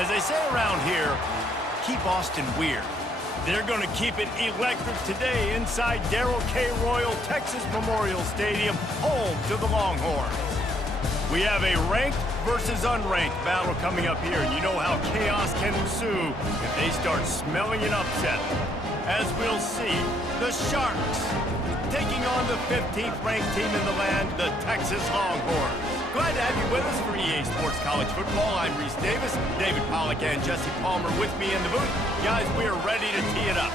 As they say around here, keep Austin weird. They're going to keep it electric today inside Darrell K. Royal Texas Memorial Stadium, home to the Longhorns. We have a ranked versus unranked battle coming up here, and you know how chaos can ensue if they start smelling an upset. As we'll see, the Sharks taking on the 15th ranked team in the land, the Texas Longhorns. Glad to have you with us for EA Sports College Football. I'm Reese Davis, David Pollack and Jesse Palmer with me in the booth. Guys, we are ready to tee it up.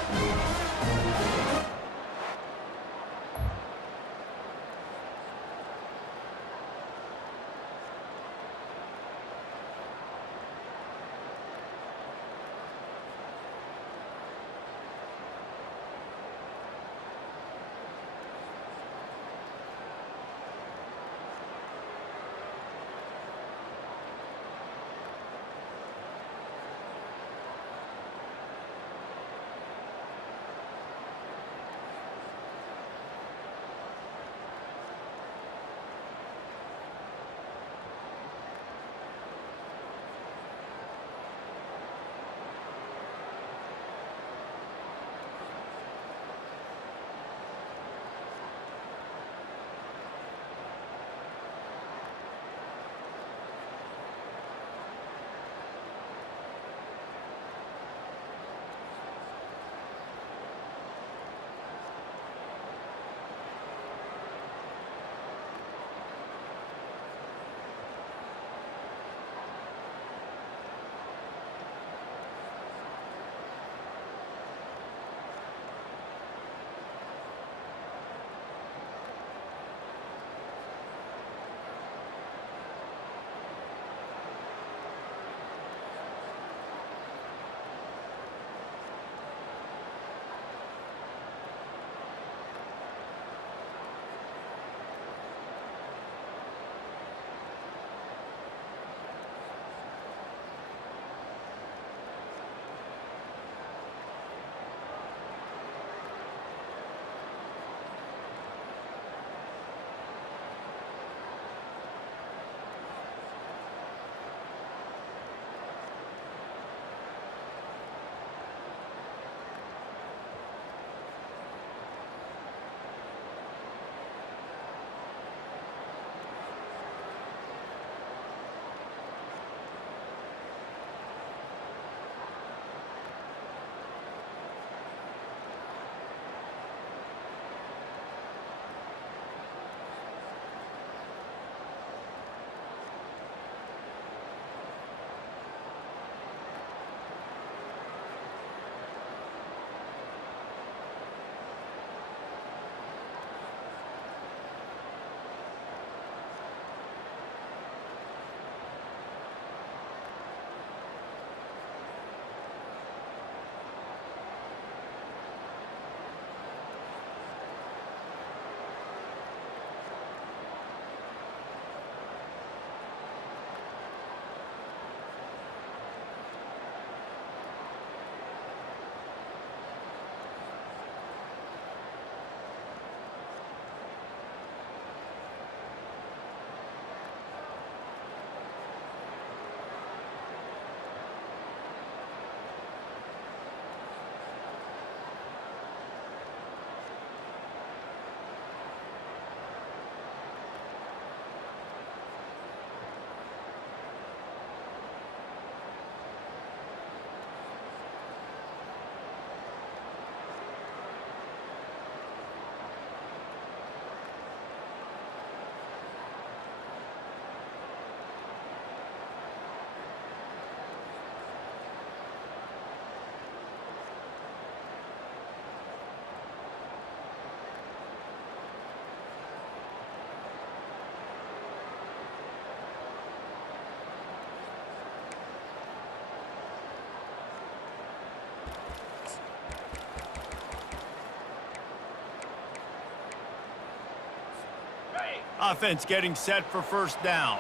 Offense getting set for first down.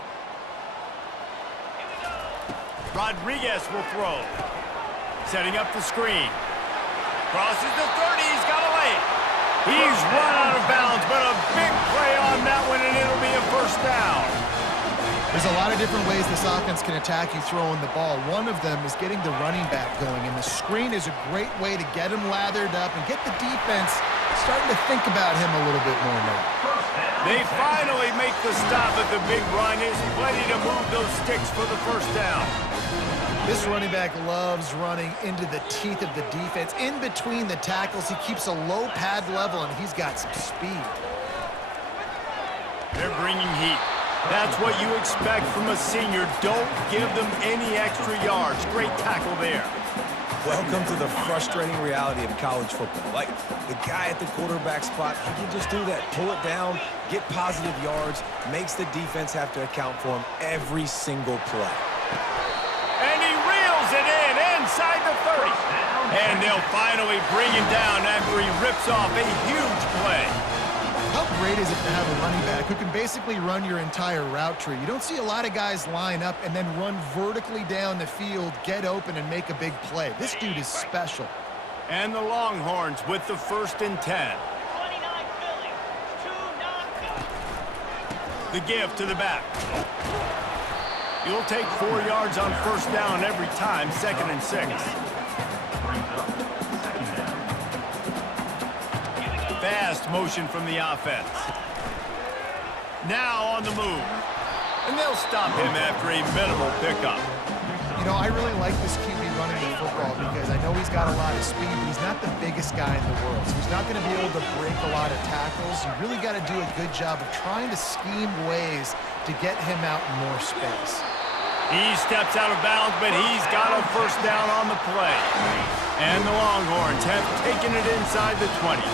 Rodriguez will throw. Setting up the screen. Crosses the 30, he's got a lane. He's run out of bounds, but a big play on that one, and it'll be a first down. There's a lot of different ways this offense can attack you throwing the ball. One of them is getting the running back going, and the screen is a great way to get him lathered up and get the defense starting to think about him a little bit more now. They finally make the stop at the big run. Is plenty to move those sticks for the first down. This running back loves running into the teeth of the defense. In between the tackles, he keeps a low pad level, and he's got some speed. They're bringing heat. That's what you expect from a senior. Don't give them any extra yards. Great tackle there. Welcome to the frustrating reality of college football. Like, the guy at the quarterback spot, he can just do that. Pull it down, get positive yards, makes the defense have to account for him every single play. And he reels it in inside the 30. And they'll finally bring him down after he rips off a huge play. How great is it to have a running back who can basically run your entire route tree? You don't see a lot of guys line up and then run vertically down the field, get open, and make a big play. This dude is special. And the Longhorns with the 1st and 10. The give to the back. You'll take 4 yards on 1st down every time, 2nd and 6. Fast motion from the offense. Now on the move. And they'll stop him after a minimal pickup. You know, I really like this QB running the football because I know he's got a lot of speed, but he's not the biggest guy in the world. So he's not going to be able to break a lot of tackles. You really got to do a good job of trying to scheme ways to get him out in more space. He steps out of bounds, but he's got a 1st down on the play. And the Longhorns have taken it inside the 20.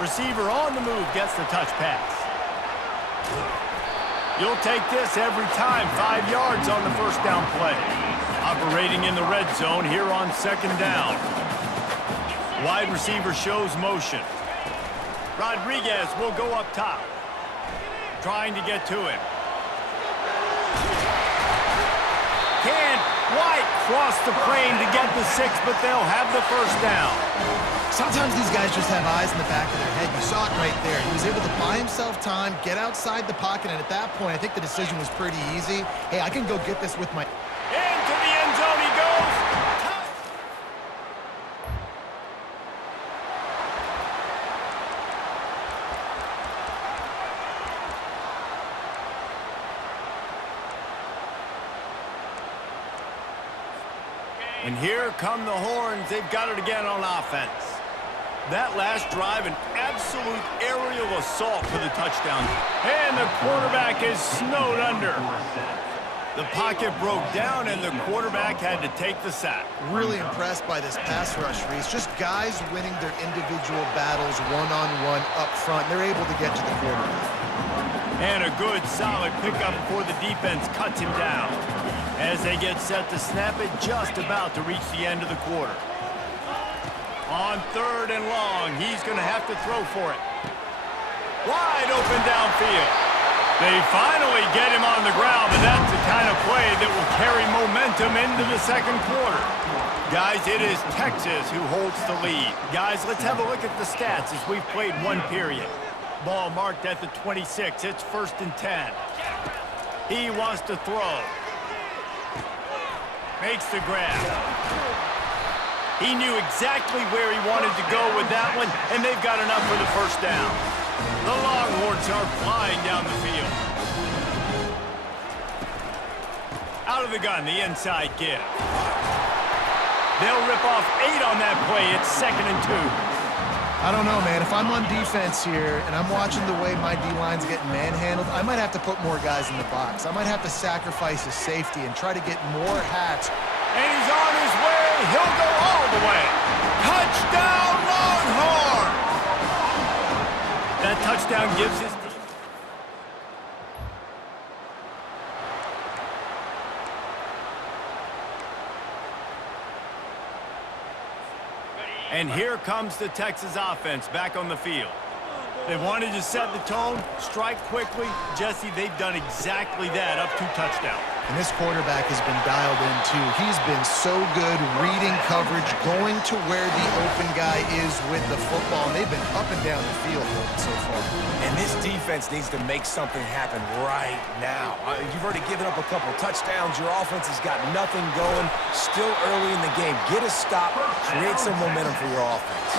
Receiver on the move gets the touch pass. You'll take this every time, 5 yards on the 1st down play. Operating in the red zone here on 2nd down. Wide receiver shows motion. Rodriguez will go up top. Trying to get to him. Can't quite cross the plane to get the 6, but they'll have the 1st down. Sometimes these guys just have eyes in the back of their head. You saw it right there. He was able to buy himself time, get outside the pocket, and at that point, I think the decision was pretty easy. Hey, I can go get this with my... Into the end zone he goes. And here come the Horns. They've got it again on offense. That last drive, an absolute aerial assault for the touchdown. And the quarterback is snowed under. The pocket broke down, and the quarterback had to take the sack. Really impressed by this pass rush, Reese. Just guys winning their individual battles one-on-one up front. They're able to get to the quarterback. And a good, solid pickup before the defense cuts him down. As they get set to snap it, just about to reach the end of the quarter. On 3rd and long, he's going to have to throw for it. Wide open downfield. They finally get him on the ground, but that's the kind of play that will carry momentum into the 2nd quarter. Guys, it is Texas who holds the lead. Guys, let's have a look at the stats as we've played 1 period. Ball marked at the 26. It's 1st and 10. He wants to throw. Makes the grab. He knew exactly where he wanted to go with that one, and they've got enough for the 1st down. The Longhorns are flying down the field. Out of the gun, the inside give. They'll rip off 8 on that play. It's 2nd and 2. I don't know, man. If I'm on defense here and I'm watching the way my D-line's getting manhandled, I might have to put more guys in the box. I might have to sacrifice a safety and try to get more hats. And he's on his way. He'll go all the way. Touchdown, Longhorns! That touchdown gives his team. And here comes the Texas offense back on the field. They wanted to set the tone, strike quickly. Jesse, they've done exactly that up to touchdown. And this quarterback has been dialed in, too. He's been so good reading coverage, going to where the open guy is with the football, and they've been up and down the field so far. And this defense needs to make something happen right now. You've already given up a couple touchdowns. Your offense has got nothing going. Still early in the game. Get a stop. Create some momentum for your offense.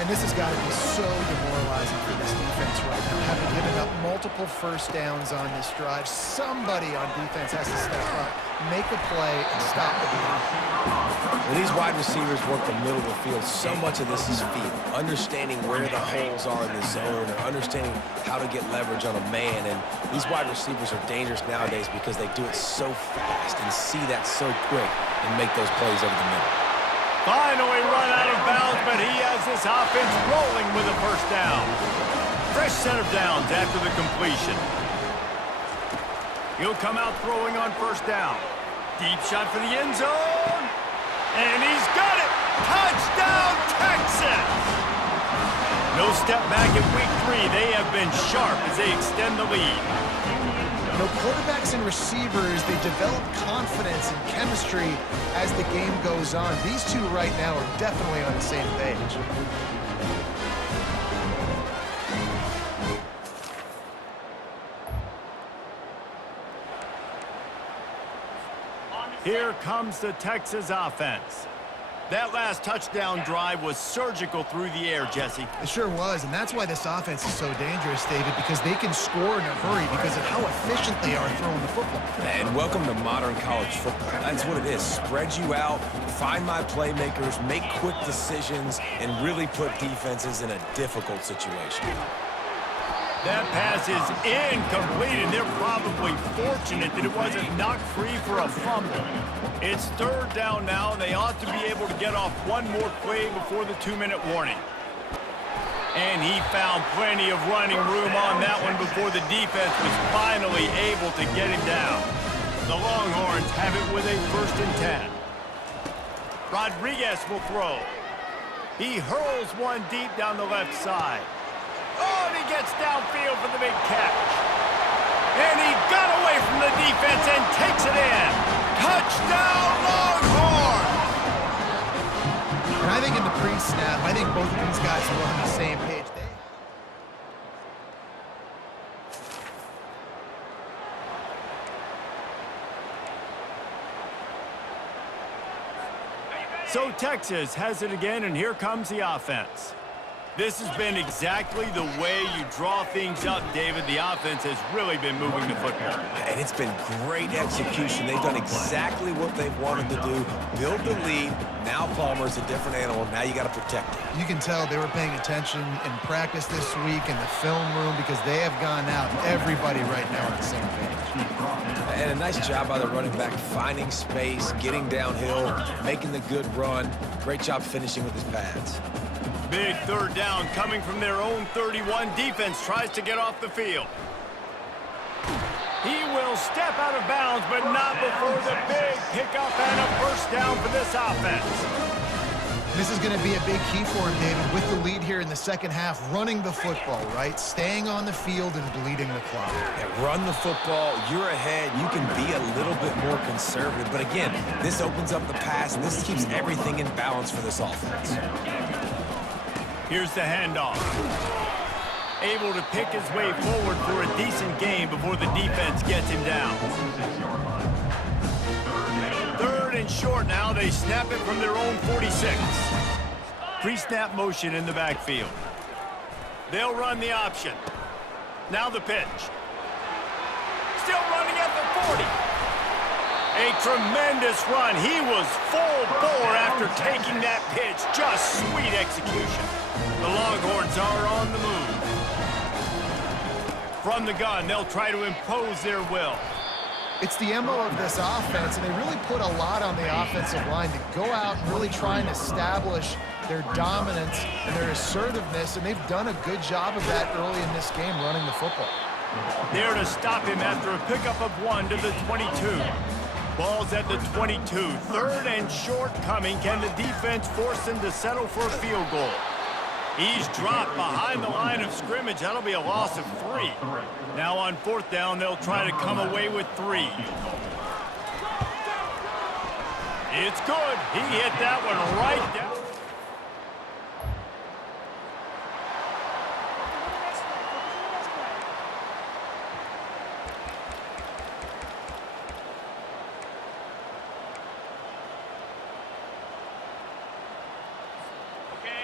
And this has got to be so demoralizing for this defense right now, having given up multiple first downs on this drive. Somebody on defense has to step up, make a play, and stop the bleed. When these wide receivers work the middle of the field, so much of this is feel. Understanding where the holes are in the zone, or understanding how to get leverage on a man. And these wide receivers are dangerous nowadays because they do it so fast and see that so quick and make those plays over the middle. Finally run out of bounds, but he has this offense rolling with a first down. Fresh set of downs after the completion. He'll come out throwing on first down. Deep shot for the end zone. And he's got it! Touchdown, Texas! No step back in week 3. They have been sharp as they extend the lead. You know, quarterbacks and receivers, they develop confidence and chemistry as the game goes on. These two right now are definitely on the same page. Here comes the Texas offense. That last touchdown drive was surgical through the air, Jesse. It sure was, and that's why this offense is so dangerous, David, because they can score in a hurry because of how efficient they are throwing the football. And welcome to modern college football. That's what it is. Spread you out, find my playmakers, make quick decisions, and really put defenses in a difficult situation. That pass is incomplete, and they're probably fortunate that it wasn't knocked free for a fumble. It's third down now, and they ought to be able to get off one more play before the 2-minute warning. And he found plenty of running room on that one before the defense was finally able to get him down. The Longhorns have it with a 1st and 10. Rodriguez will throw. He hurls one deep down the left side. Oh, and he gets downfield for the big catch. And he got away from the defense and takes it in. Touchdown, Longhorns! And I think in the pre-snap, I think both of these guys were on the same page. So Texas has it again, and here comes the offense. This has been exactly the way you draw things up, David. The offense has really been moving the football. And it's been great execution. They've done exactly what they've wanted to do. Build the lead. Now Palmer's a different animal. Now you got to protect it. You can tell they were paying attention in practice this week in the film room because they have gone out. Everybody right now on the same page. And a nice job by the running back, finding space, getting downhill, making the good run. Great job finishing with his pads. Big third down coming from their own 31. Defense tries to get off the field. He will step out of bounds, but not before the big pickup and a first down for this offense. This is going to be a big key for him, David, with the lead here in the second half, running the football, right? Staying on the field and bleeding the clock. Yeah, run the football. You're ahead. You can be a little bit more conservative. But again, this opens up the pass, and this keeps everything in balance for this offense. Here's the handoff. Able to pick his way forward for a decent gain before the defense gets him down. 3rd and short now. They snap it from their own 46. Pre-snap motion in the backfield. They'll run the option. Now the pitch. Still running at the 40. A tremendous run. He was full bore after taking that pitch. Just sweet execution. The Longhorns are on the move. From the gun, they'll try to impose their will. It's the MO of this offense, and they really put a lot on the offensive line to go out and really try and establish their dominance and their assertiveness, and they've done a good job of that early in this game, running the football. There to stop him after a pickup of 1 to the 22. Ball's at the 22. 3rd and short coming. Can the defense force them to settle for a field goal? He's dropped behind the line of scrimmage. That'll be a loss of 3. Now on 4th down, they'll try to come away with 3. It's good. He hit that one right down.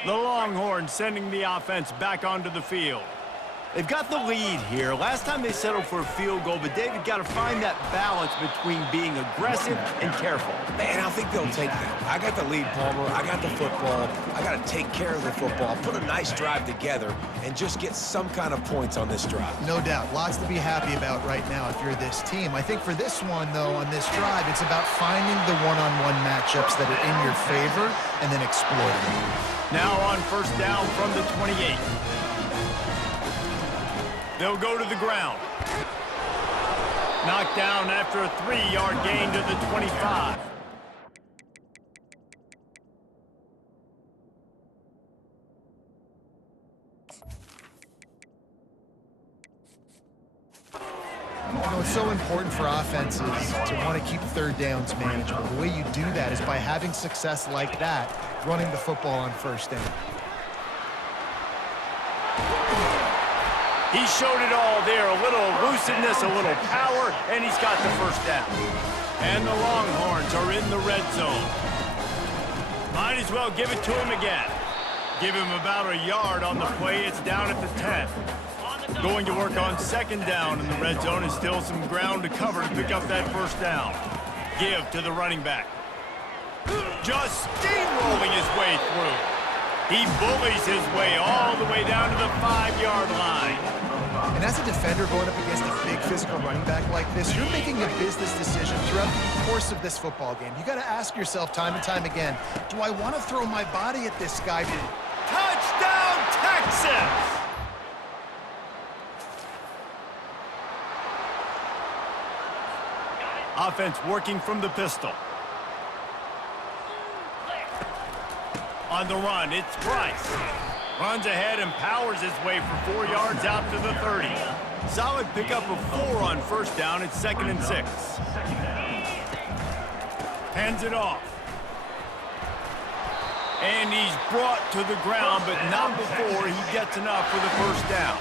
The Longhorns sending the offense back onto the field. They've got the lead here. Last time they settled for a field goal, but David got to find that balance between being aggressive and careful. And I think they'll take that. I got the lead, Palmer. I got the football. I got to take care of the football, put a nice drive together, and just get some kind of points on this drive. No doubt. Lots to be happy about right now if you're this team. I think for this one, though, on this drive, it's about finding the one-on-one matchups that are in your favor and then exploiting them. Now on 1st down from the 28. They'll go to the ground. Knocked down after a 3-yard gain to the 25. You know, it's so important for offenses to want to keep 3rd downs manageable. The way you do that is by having success like that, running the football on 1st down. He showed it all there, a little elusiveness, a little power, and he's got the 1st down. And the Longhorns are in the red zone. Might as well give it to him again. Give him about a yard on the play. It's down at the 10. Going to work on 2nd down in the red zone, and still some ground to cover to pick up that 1st down. Give to the running back. Just steamrolling his way through. He bullies his way all the way down to the 5-yard line. And as a defender going up against a big physical running back like this, you're making a business decision throughout the course of this football game. You got to ask yourself time and time again, do I want to throw my body at this guy? Touchdown, Texas! Offense working from the pistol. On the run, it's Price. Runs ahead and powers his way for 4 yards out to the 30. Solid pickup of 4 on 1st down. It's 2nd and 6. Hands it off. And he's brought to the ground, but not before he gets enough for the 1st down.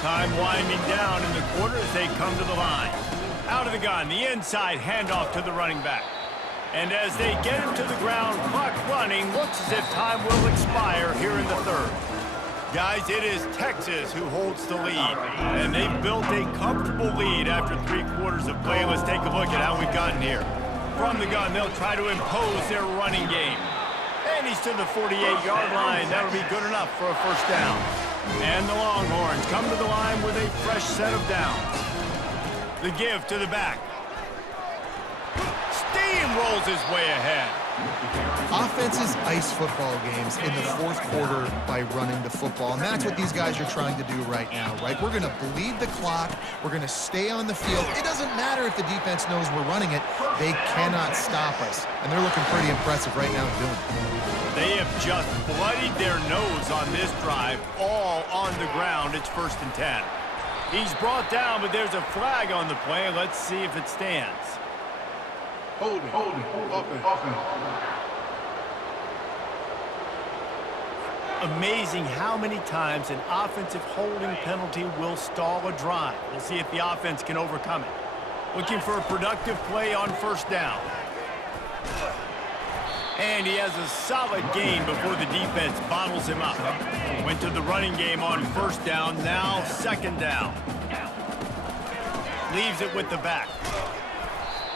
Time winding down in the quarter as they come to the line. Out of the gun, the inside handoff to the running back. And as they get him to the ground, clock running, looks as if time will expire here in the 3rd. Guys, it is Texas who holds the lead. And they've built a comfortable lead after 3 quarters of play. Let's take a look at how we've gotten here. From the gun, they'll try to impose their running game. And he's to the 48-yard line. That'll be good enough for a 1st down. And the Longhorns come to the line with a fresh set of downs. The give to the back. Steamrolls his way ahead. Offenses ice football games in the 4th quarter by running the football, and that's what these guys are trying to do right now, right? We're going to bleed the clock. We're going to stay on the field. It doesn't matter if the defense knows we're running it. They cannot stop us, and they're looking pretty impressive right now doing it. They have just bloodied their nose on this drive, all on the ground. It's 1st and 10. He's brought down, but there's a flag on the play. Let's see if it stands. Holding. Amazing how many times an offensive holding penalty will stall a drive. We'll see if the offense can overcome it. Looking for a productive play on 1st down. And he has a solid gain before the defense bottles him up. Went to the running game on 1st down, now 2nd down. Leaves it with the back.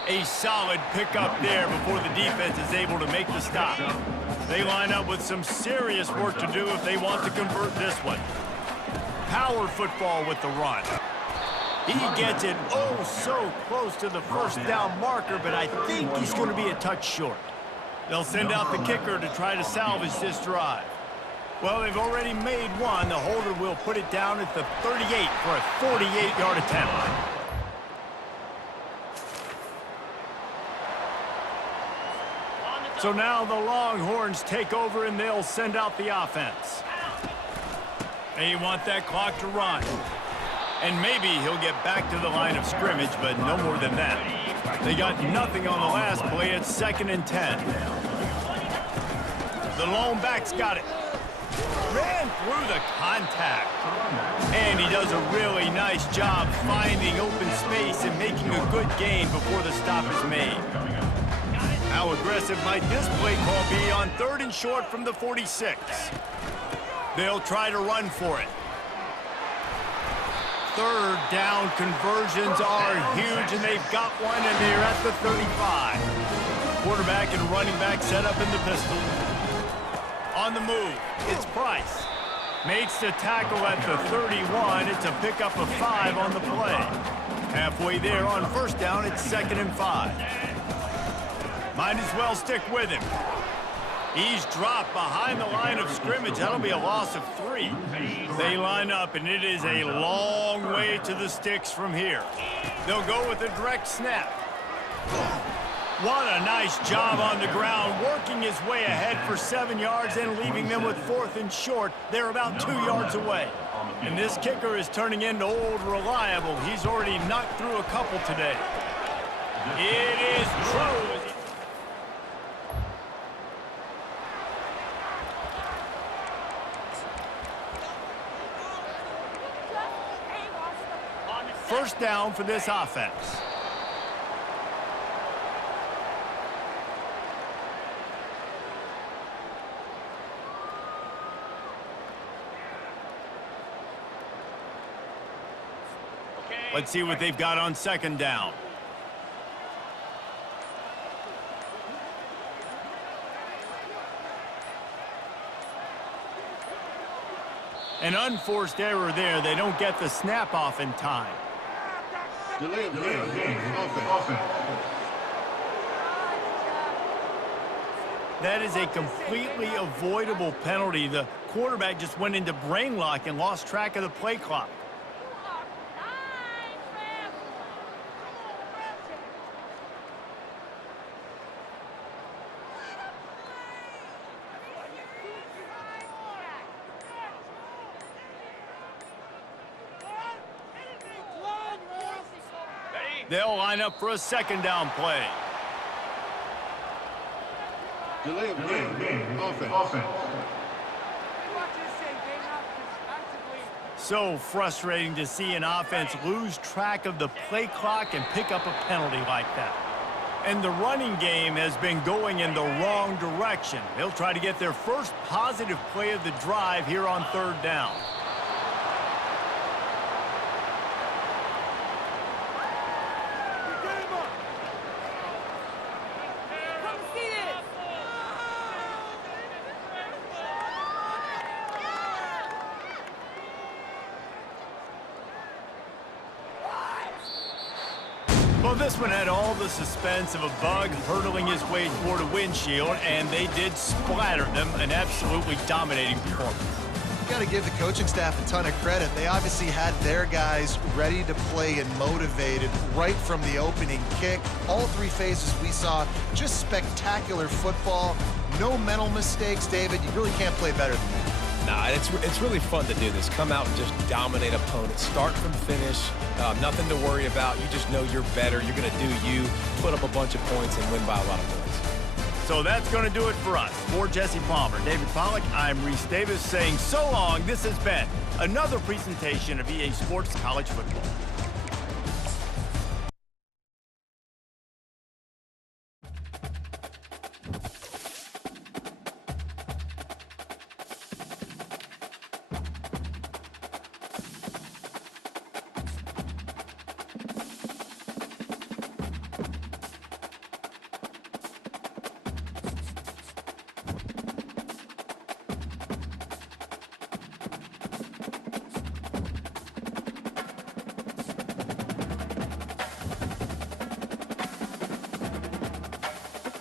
A solid pickup there before the defense is able to make the stop. They line up with some serious work to do if they want to convert this one. Power football with the run. He gets it oh so close to the 1st down marker, but I think he's going to be a touch short. They'll send out the kicker to try to salvage this drive. Well, they've already made one. The holder will put it down at the 38 for a 48-yard attempt. So now the Longhorns take over and they'll send out the offense. They want that clock to run. And maybe he'll get back to the line of scrimmage, but no more than that. They got nothing on the last play. It's 2nd and 10. The lone back's got it. Ran through the contact. And he does a really nice job finding open space and making a good gain before the stop is made. How aggressive might this play call be on 3rd and short from the 46? They'll try to run for it. 3rd down conversions are huge, and they've got one, and they're at the 35. Quarterback and running back set up in the pistol. On the move, it's Price. Makes the tackle at the 31. It's a pickup of 5 on the play. Halfway there on 1st down, it's 2nd and 5. Might as well stick with him. He's dropped behind the line of scrimmage. That'll be a loss of 3. They line up, and it is a long way to the sticks from here. They'll go with a direct snap. What a nice job on the ground, working his way ahead for 7 yards and leaving them with 4th and short. They're about 2 yards away. And this kicker is turning into old reliable. He's already knocked through a couple today. It is true. First down for this offense. Let's see what they've got on 2nd down. An unforced error there. They don't get the snap off in time. Delay of game. Offense. That is a completely avoidable penalty. The quarterback just went into brain lock and lost track of the play clock. They'll line up for a 2nd down play. Delay of game. Offense. So frustrating to see an offense lose track of the play clock and pick up a penalty like that. And the running game has been going in the wrong direction. They'll try to get their first positive play of the drive here on 3rd down. Well, this one had all the suspense of a bug hurtling his way toward a windshield, and they did splatter them. An absolutely dominating performance. You got to give the coaching staff a ton of credit. They obviously had their guys ready to play and motivated right from the opening kick. All 3 phases we saw, just spectacular football. No mental mistakes, David. You really can't play better than that. Nah, it's really fun to do this. Come out and just dominate opponents. Start from finish. Nothing to worry about. You just know you're better. You're going to do you, put up a bunch of points, and win by a lot of points. So that's going to do it for us. For Jesse Palmer, David Pollack, I'm Reese Davis saying so long. This has been another presentation of EA Sports College Football.